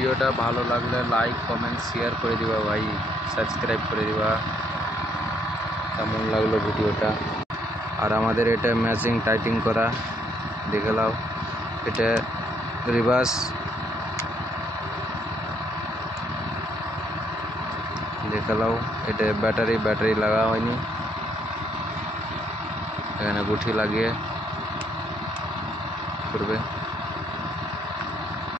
ভিডিওটা ভালো লাগলে লাইক কমেন্ট শেয়ার করে দিবা ভাই, সাবস্ক্রাইব করে দিবা। কেমন লাগলো ভিডিওটা? আর আমাদের এটা ম্যাচিং টাইটিং করা, দেখে নাও। এটা রিভার্স, দেখে নাও। এটা ব্যাটারি লাগা হয়নি, এখানে গুঠি লাগিয়ে করবে।